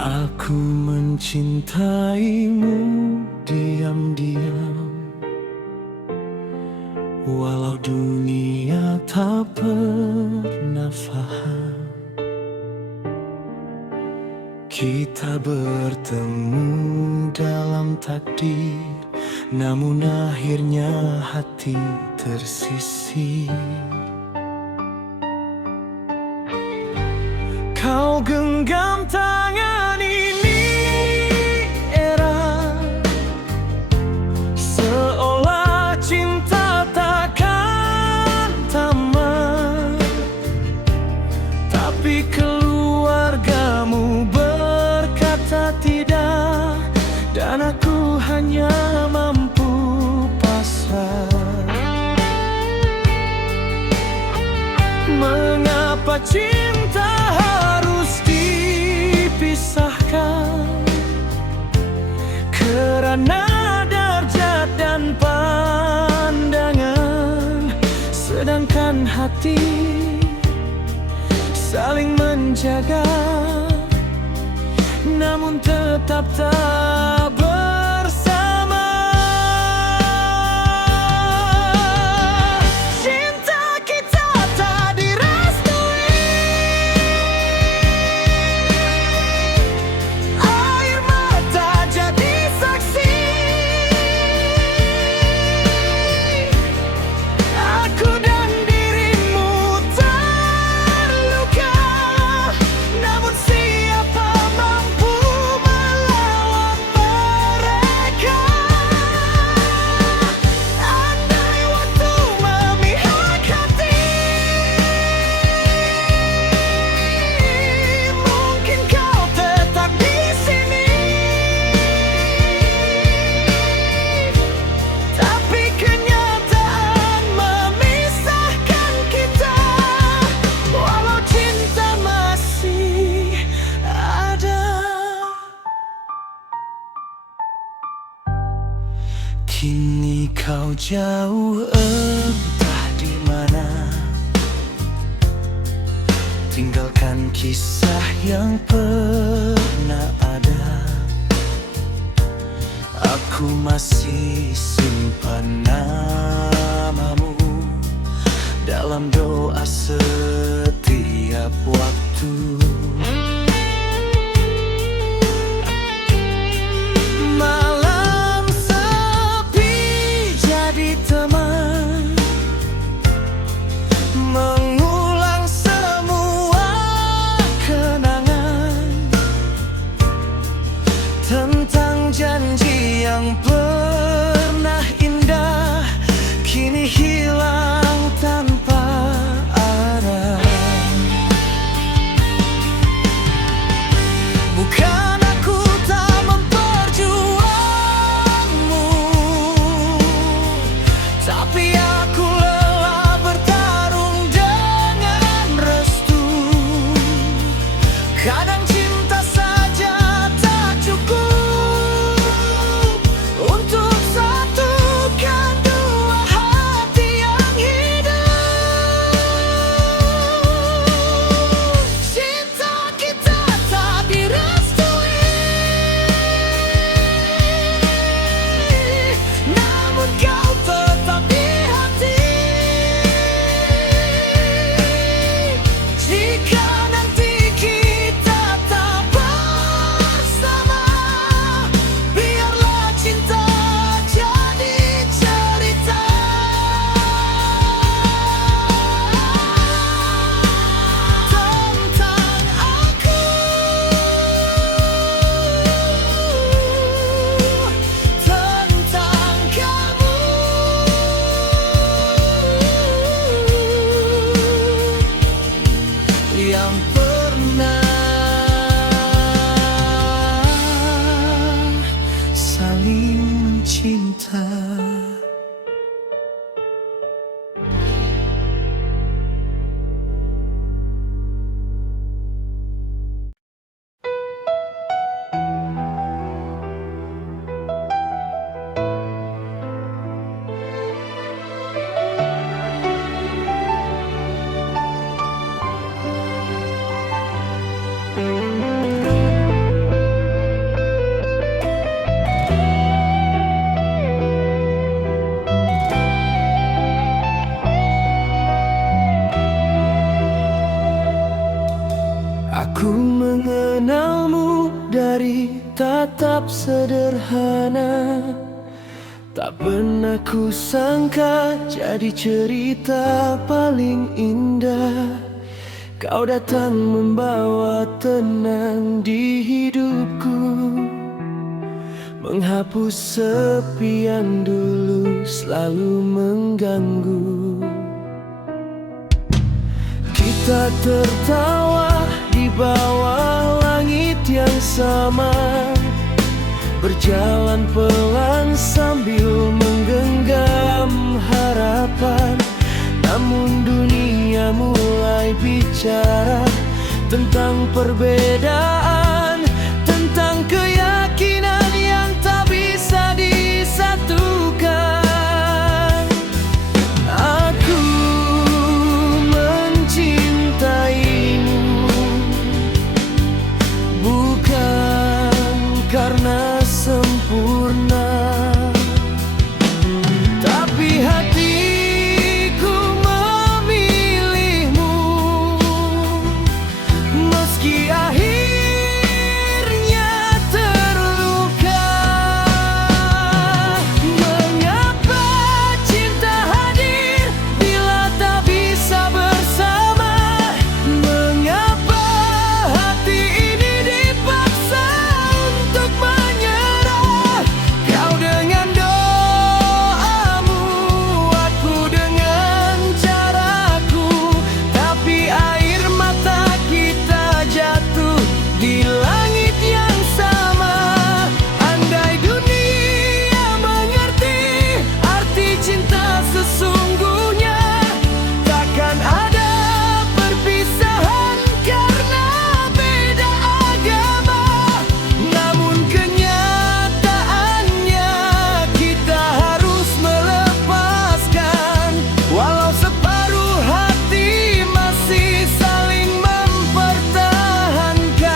Aku mencintaimu diam-diam, walau dunia tak pernah faham. Kita bertemu dalam takdir, namun akhirnya hati tersisih. Kau genggam tangan ini erat, seolah cinta takkan tamat. Tapi keluargamu berkata tidak, dan aku hanya mampu pasrah. Mengapa cinta harus dipisahkan? Karena derajat dan pandangan, sedangkan hati saling menjaga, namun tetap tak bersama. Cinta kita tak direstui, air mata jadi saksi. Aku dan dirimu terluka, namun siapa mampu melawan mereka? Andai waktu memihak hati, mungkin kau tetap di sini. Tapi kenyataan memisahkan kita, walau cinta masih ada. Kini kau jauh entah di mana, tinggalkan kisah yang pernah ada. Aku masih simpan namamu dalam doa setiap waktu. Malam sepi jadi teman, mengulang semua kenangan tentang janji yang pernah indah, kini hilang tanpa arah. mengenalmu dari tatap sederhana. Tak pernah ku sangka jadi cerita paling indah. Kau datang membawa tenang di hidupku, menghapus sepi yang dulu selalu mengganggu. Kita tertawa di bawah langit yang sama, berjalan pelan sambil menggenggam harapan. Namun dunia mulai bicara tentang perbedaan, tentang keyakinan yang tak bisa disatukan. Aku mencintaimu bukan karena sempurna, tapi hatiku memilihmu. Meski akhirnya terluka, mengapa cinta hadir bila tak bisa bersama? Mengapa hati ini dipaksa untuk menyerah? Kau dengan doamu, aku dengan caraku, tapi air mata kita jatuh di langit yang sama. Andai dunia mengerti arti cinta sesungguhnya, takkan ada perpisahan karena beda agama. Namun kenyataannya kita harus melepaskan, walau separuh hati masih saling mempertahankan.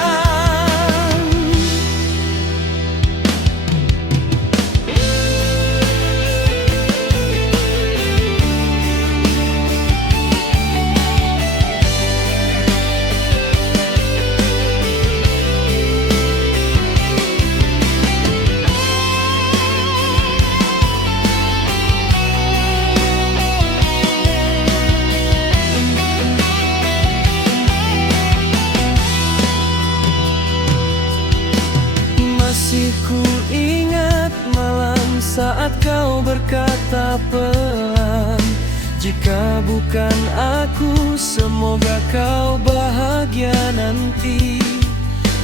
Masih ku ingat malam saat kau berkata pelan, jika bukan aku, semoga kau bahagia nanti.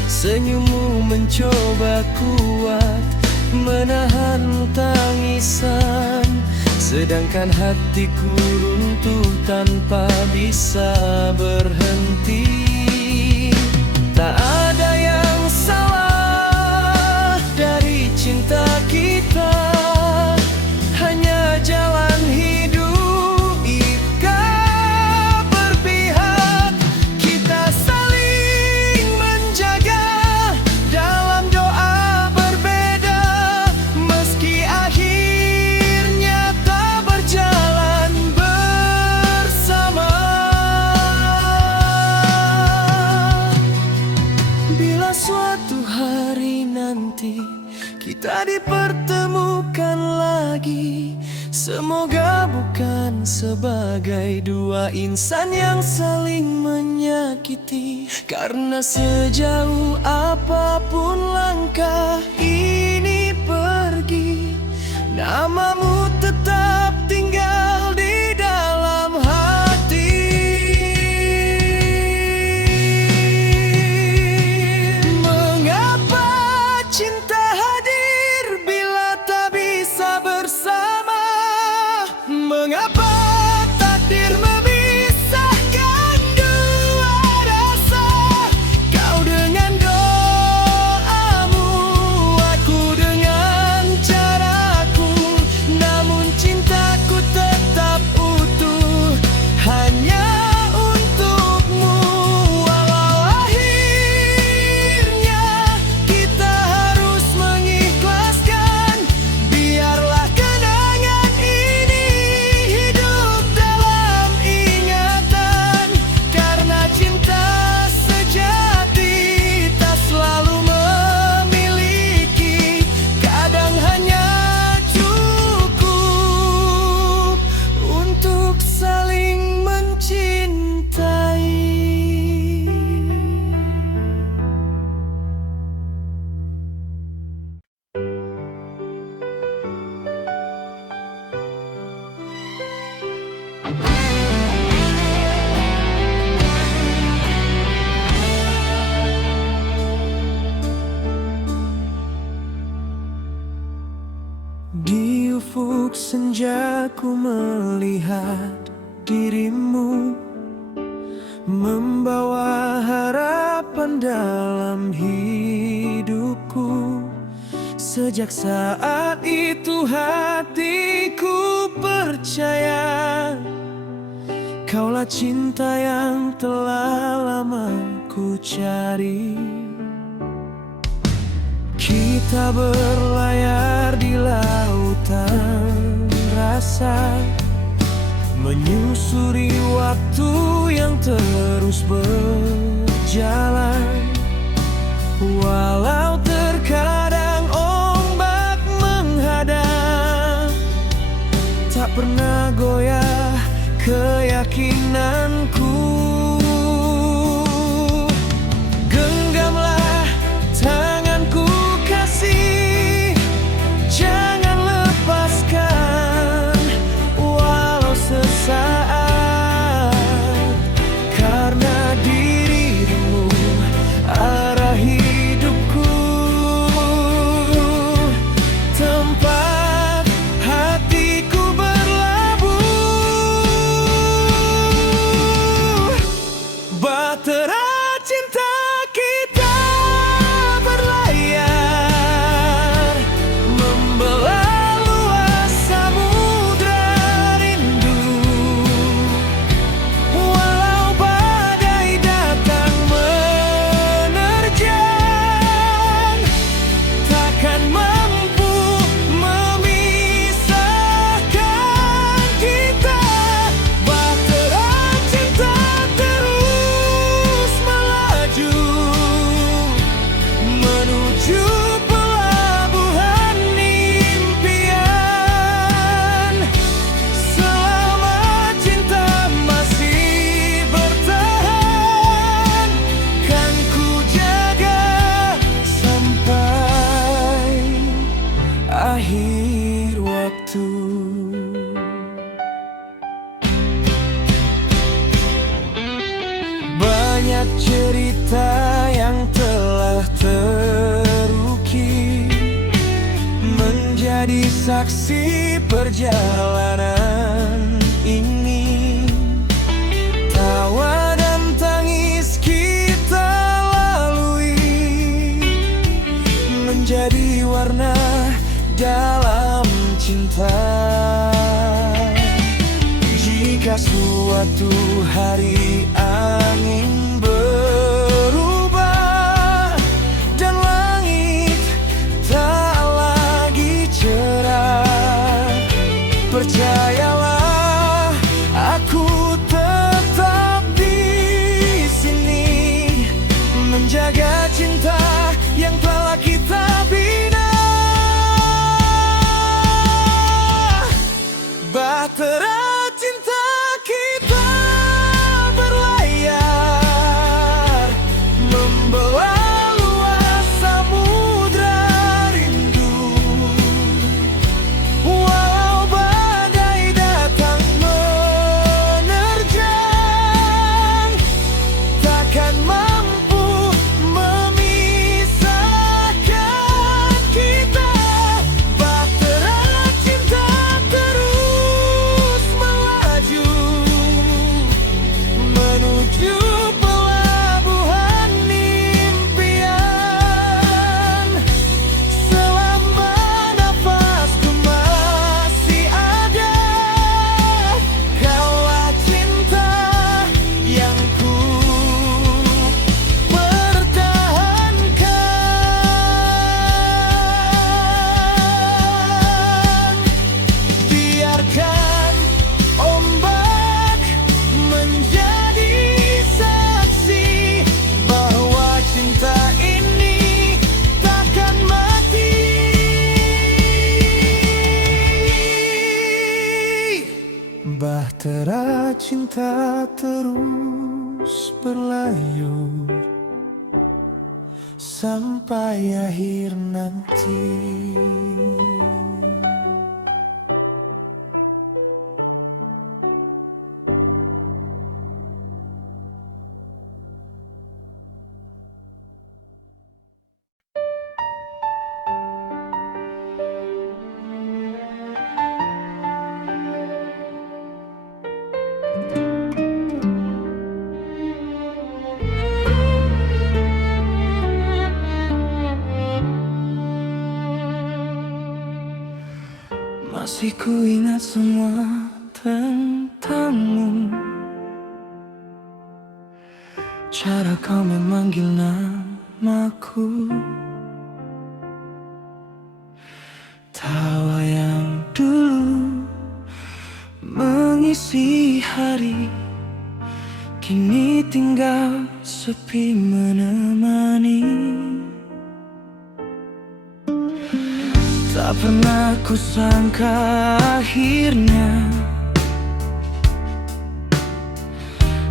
Senyummu mencoba kuat menahan tangisan, sedangkan hatiku runtuh tanpa bisa berhenti. Tak ada yang salah dari cinta kita, hanya jalan hidup kita berpihak. Kita saling menjaga dalam doa berbeda, meski akhirnya tak berjalan bersama. Bila suatu hari nanti kita dipertemukan lagi, semoga bukan sebagai dua insan yang saling menyakiti. Karena sejauh apapun langkah ini pergi, namamu tetap tinggal di dalam hati. Mengapa cinta hadir bila tak bisa bersama? Mengapa takdir memisahkan dua rasa? Kau dengan ufuk senja ku melihat dirimu, membawa harapan dalam hidupku. Sejak saat itu hatiku percaya, kaulah cinta yang telah lama ku cari. Kita berlayar di lautan rasa, menyusuri waktu yang terus berjalan. Walau terkadang ombak menghadang, tak pernah goyah keyakinanku. Genggamlah tanganku kasih, jangan lepaskan walau sesaat, karena dirimu arah hidupku, tempat hatiku berlabuh. Bahtera cinta kita berlayar, membelah luas samudra rindu. Walau badai datang menerjang, takkan mampu memisahkan kita. Bahtera cinta terus melaju, menuju pelabuhan impian. Selama cinta masih bertahan, kan ku jaga sampai akhir waktu. Banyak cerita yang telah terukir, menjadi saksi perjalanan ini. Tawa dan tangis kita lalui, menjadi warna dalam cinta. Jika suatu hari angin berubah dan langit tak lagi cerah, percayalah aku tetap di sini, menjaga cinta yang telah kita bina. Bahtera cinta kita berlayar, membelah luas samudra rindu. Walau badai datang menerjang, takkan mampu memisahkan kita. Bahtera cinta terus melaju, menuju pelabuhan impian. Selama nafasku masih ada, kaulah cinta yang ku pertahankan. Biarkan ombak menjadi saksi bahwa cinta ini takkan mati. Bahtera cinta terus berlayar sampai akhir nanti. Masih ku ingat semua tentangmu. Cara kau memanggil namaku, tawa yang dulu mengisi hari, kini tinggal sepi menemani. Tak pernah ku sangka akhirnya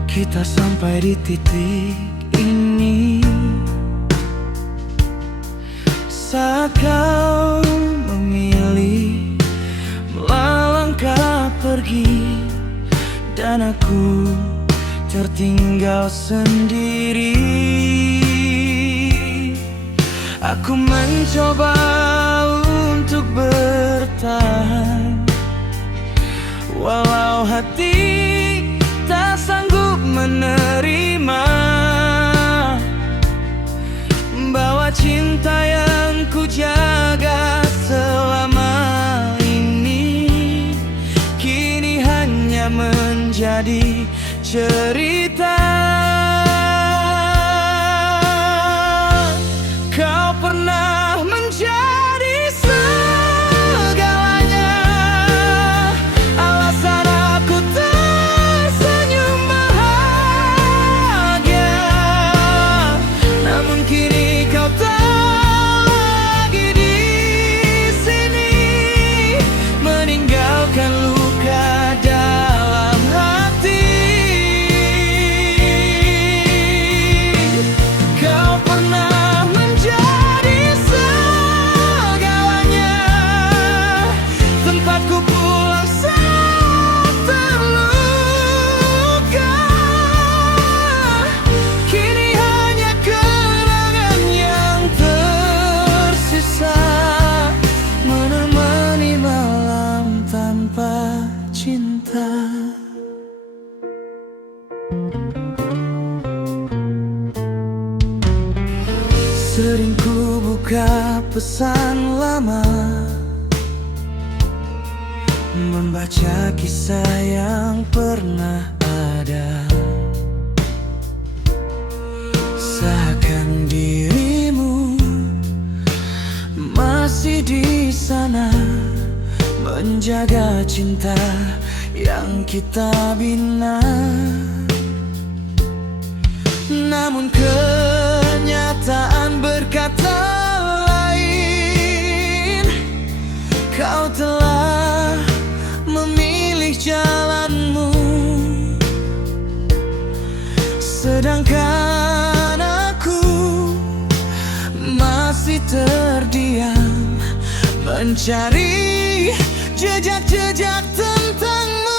kita sampai di titik ini. Saat kau memilih melangkah pergi dan aku tertinggal sendiri, aku mencoba untuk bertahan, walau hati tak sanggup menerima bahwa cinta yang ku jaga selama ini kini hanya menjadi cerita. Kau pernah menjadi segalanya, alasan aku tersenyum bahagia. Namun kini kau tak lagi di sini, meninggalkan luka dalam hati. Kau pernah menjadi segalanya, tempatku pulang saat terluka. Kini hanya kenangan yang tersisa, menemani malam tanpa cinta. Sering ku buka pesan lama, membaca kisah yang pernah ada, seakan dirimu masih di sana, menjaga cinta yang kita bina. Namun kenyataan berkata lain, kau telah memilih jalanmu, sedangkan aku masih terdiam mencari jejak-jejak tentangmu.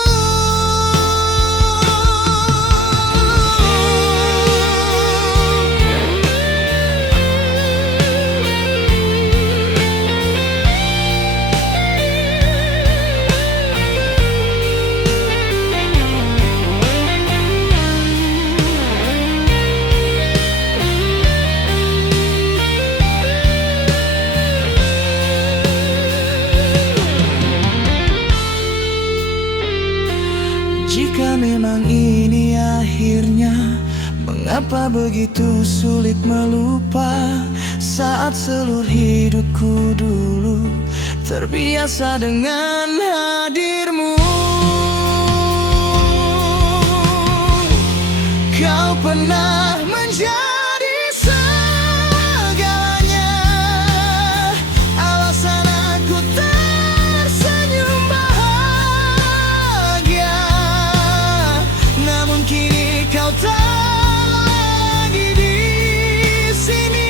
Jika memang ini akhirnya, mengapa begitu sulit melupa saat seluruh hidupku dulu terbiasa dengan hadirmu. Kau pernah menjadi segalanya, alasan aku tersenyum bahagia. Namun kini kau tak lagi di sini,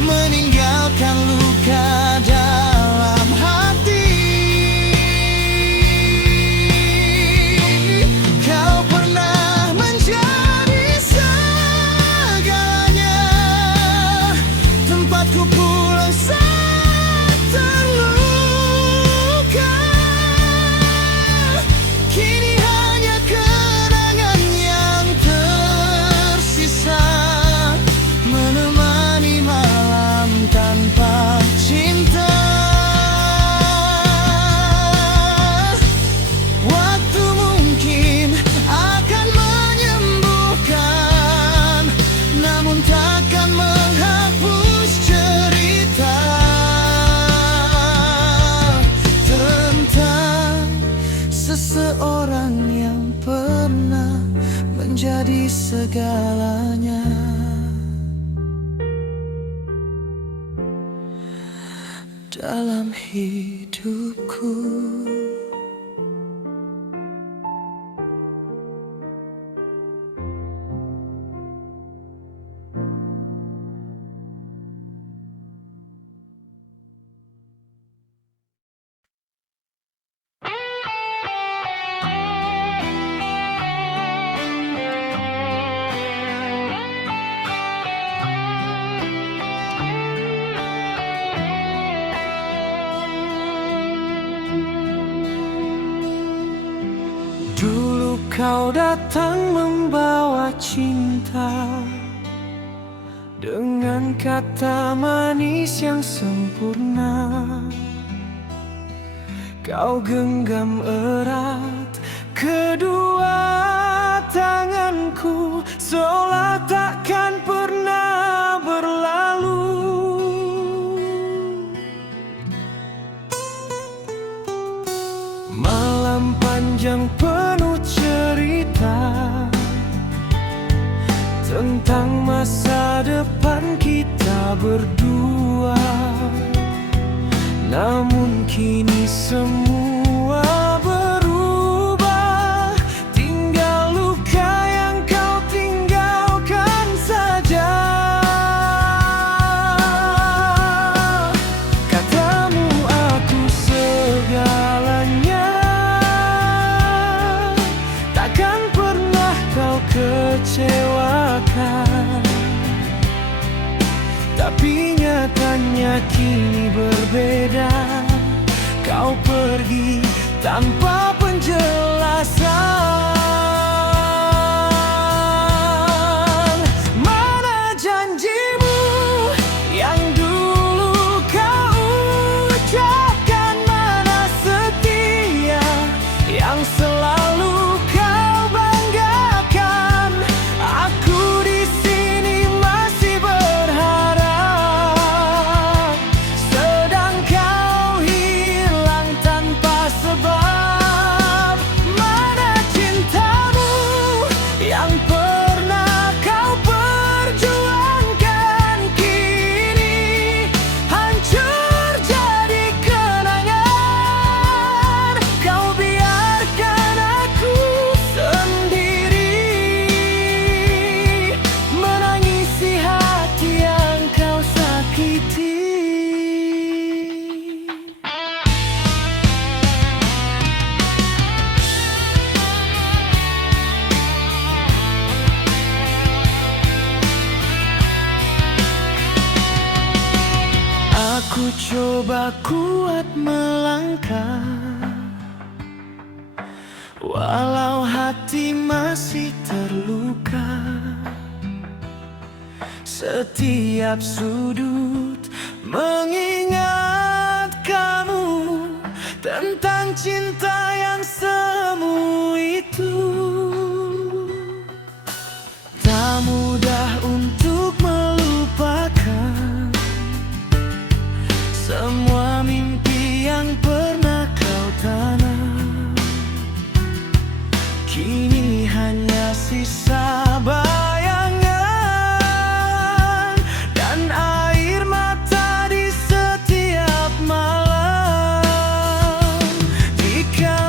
meninggalkan luka dalam hati. Kau pernah menjadi segalanya, tempatku pulang saat terluka. Kini hanya kenangan yang tersisa, menemani malam tanpa cinta. segalanya dalam hidupku. Dulu kau datang membawa cinta dengan kata manis yang sempurna. Kau genggam erat kedua tanganku, seolah takkan pernah berlalu. Malam panjang penuh cerita tentang masa depan kita berdua. Namun kini semua berubah, tinggal luka yang kau tinggalkan saja. Katamu aku segalanya, takkan pernah kau kecewakan. Tapi nyatanya kini berbeda, kau pergi tanpa penjelasan. Mana janjimu yang dulu kau ucapkan? Mana setia yang selalu kau banggakan? Aku di sini masih berharap, sedang kau hilang tanpa sebab. Mana cintamu yang pernah kau perjuangkan, kini hancur jadi kenangan. Kau biarkan aku sendiri menangisi hati yang kau sakiti. Aku coba kuat melangkah, walau hati masih terluka. Setiap sudut mengingat kamu, tentang cinta yang semu itu. Tak mudah untuk melupakan semua mimpi yang pernah kau tanam. Kini hanya sisa bayangan dan air mata di setiap malam. Jika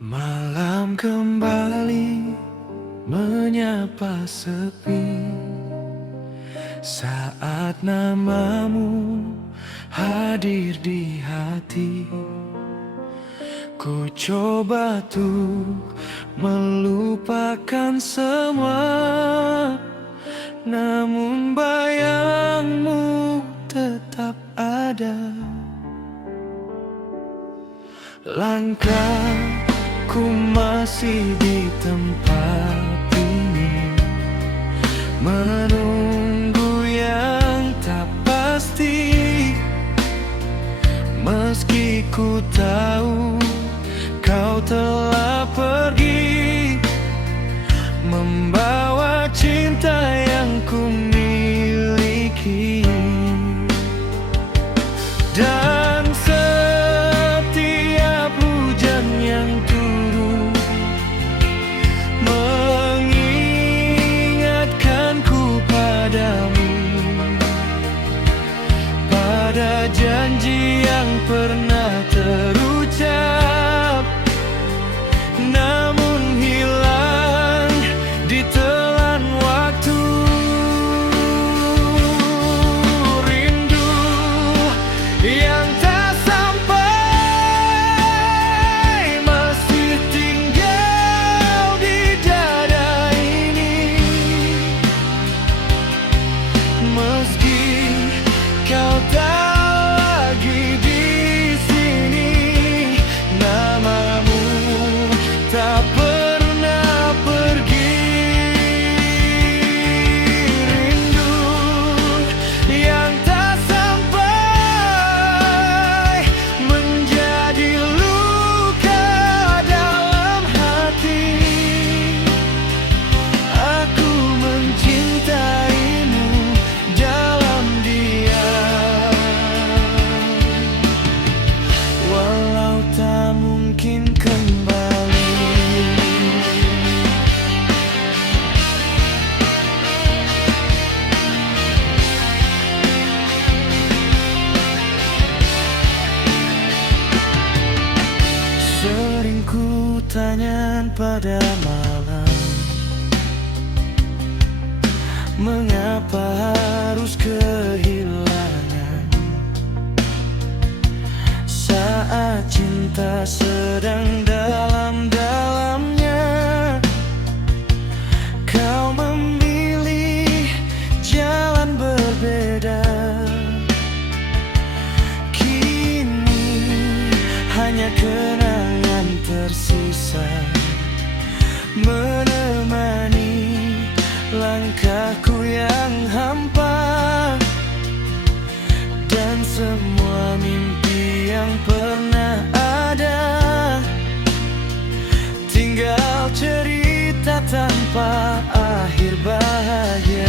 Malam kembali menyapa sepi saat namamu hadir di hati. Ku coba tuh melupakan semua, namun bayangmu tetap ada. Langkahku masih di tempat ini, menunggu yang tak pasti. Meski ku tahu kau telah pergi, membawa cinta yang ku miliki. Dan setiap hujan yang turun mengingatkanku padamu, pada janji yang pernah terucap, namun hilang ditelan waktu. Rindu yang tak sampai masih tinggal di dada ini. Meski kau tak lagi di sini, namamu tak pernah pergi. Rindu yang tak sampai menjadi luka dalam hati. Aku mencintaimu dalam diam, walau tak mungkin kembali. Sering ku tanya pada malam, mengapa harus kehilangan saat cinta sedang dalam-dalamnya. Kau memilih jalan berbeda, kini hanya kenangan tersisa menemani langkahku yang hampa. Dan semua mimpi yang pernah ada tinggal cerita tanpa akhir bahagia.